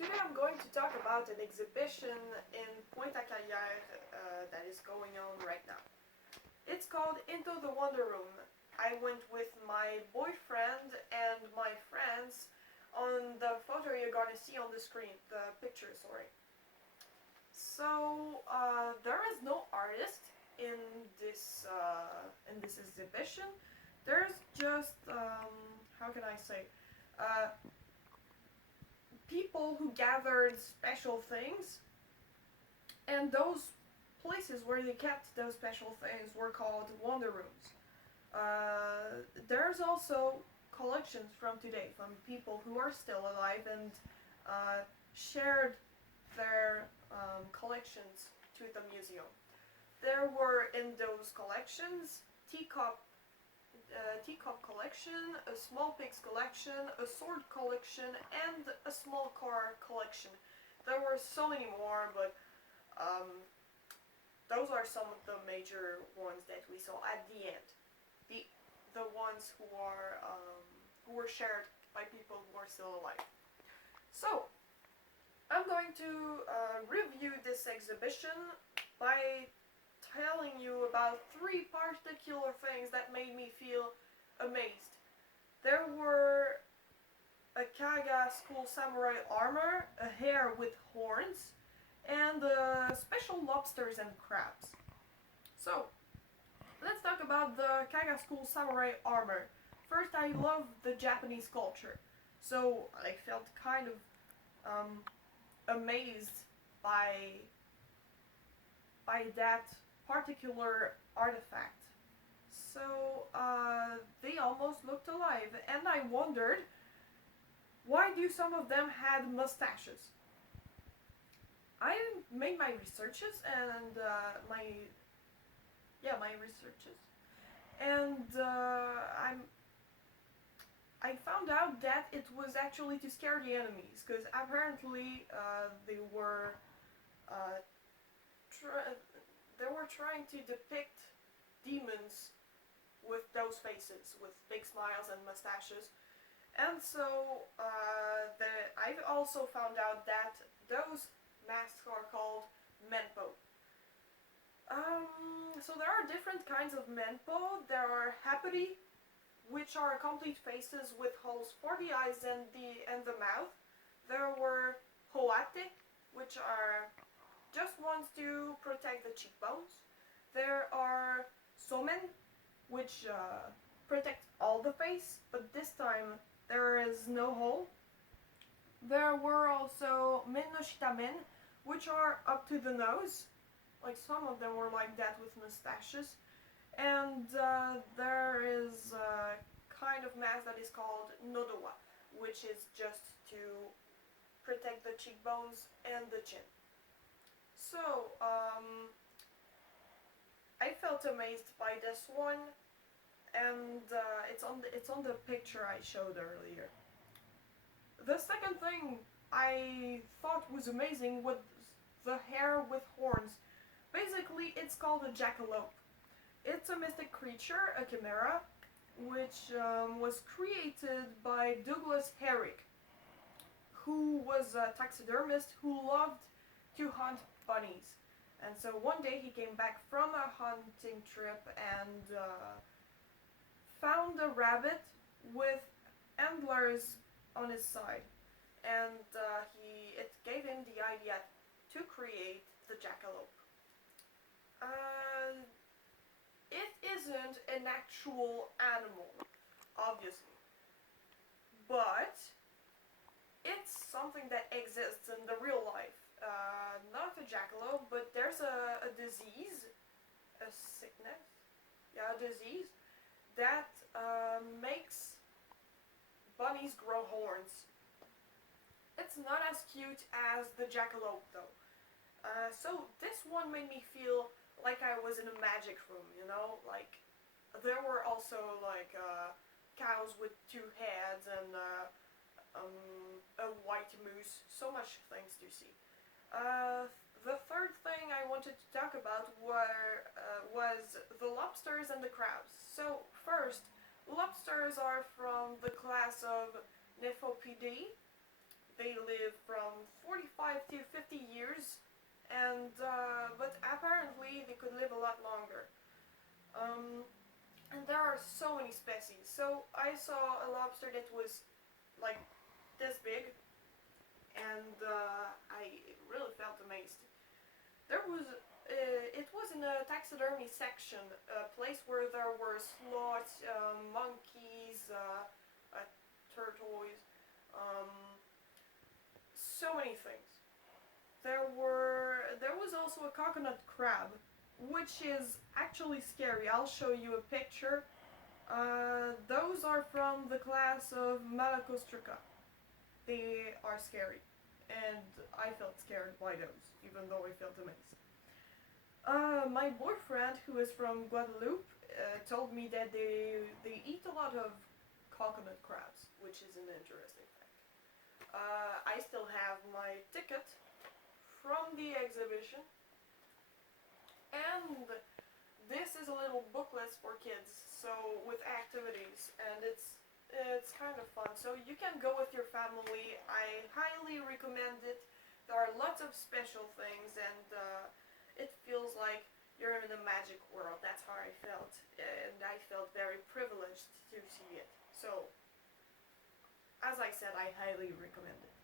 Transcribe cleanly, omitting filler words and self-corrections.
Today I'm going to talk about an exhibition in Pointe-à-Callière that is going on right now. It's called Into the Wonder Room. I went with my boyfriend and my friends on the photo you're gonna see on the screen, the picture, sorry. So there is no artist in this exhibition. There's just how can I say? People who gathered special things, and those places where they kept those special things were called wonder rooms. There's also collections from today, from people who are still alive and shared their collections to the museum. There were in those collections teacup collection, a small pigs collection, a sword collection, and a small car collection. There were so many more, but those are some of the major ones that we saw at the end. The ones who were shared by people who are still alive. So I'm going to review this exhibition by telling you about three particular things that made me feel amazed. There were a Kaga school samurai armor, a hare with horns, and special lobsters and crabs. So, let's talk about the Kaga school samurai armor. First, I love the Japanese culture, so I felt kind of amazed by that particular artifact. So they almost looked alive, and I wondered, why do some of them had mustaches? I made my researches and my researches, and I found out that it was actually to scare the enemies, because apparently they were trying to depict demons with those faces, with big smiles and mustaches. And so I've also found out that those masks are called menpo. So there are different kinds of menpo. There are hapari, which are complete faces with holes for the eyes and the mouth. There were hoate, which are just ones to protect the cheekbones. There are somen, which protect all the face, but this time there is no hole. There were also men no shitamen, which are up to the nose. Like some of them were like that with mustaches. And there is a kind of mask that is called nodowa, which is just to protect the cheekbones and the chin. So, I felt amazed by this one, and it's on the picture I showed earlier. The second thing I thought was amazing was the hare with horns. Basically, it's called a jackalope. It's a mystic creature, a chimera, which was created by Douglas Herrick, who was a taxidermist who loved to hunt bunnies. And so one day he came back from a hunting trip and found a rabbit with antlers on his side. And it gave him the idea to create the jackalope. It isn't an actual animal, obviously, but it's something that exists in the real life. Not a jackalope, but there's a disease, a sickness, a disease that makes bunnies grow horns. It's not as cute as the jackalope though. So this one made me feel like I was in a magic room, you know? Like, there were also like cows with two heads and a white moose. So much things to see. The third thing I wanted to talk about was the lobsters and the crabs. So first, lobsters are from the class of Nephophidae. they live from 45 to 50 years, and but apparently they could live a lot longer. And there are so many species. So I saw a lobster that was like this big, and I really felt amazed. There was it was in a taxidermy section, a place where there were sloths, monkeys, turtles, um, so many things. There was also a coconut crab, which is actually scary. I'll show you a picture. Those are from the class of Malacostraca. They are scary, and I felt scared by those, even though I felt amazed. My boyfriend, who is from Guadeloupe, told me that they eat a lot of coconut crabs, which is an interesting fact. I still have my ticket from the exhibition, and this is a little booklet for kids, so with activities, and it's kind of fun. So you can go with your family. I highly recommend it. There are lots of special things, and it feels like you're in a magic world. That's how I felt, and I felt very privileged to see it. So, as I said, I highly recommend it.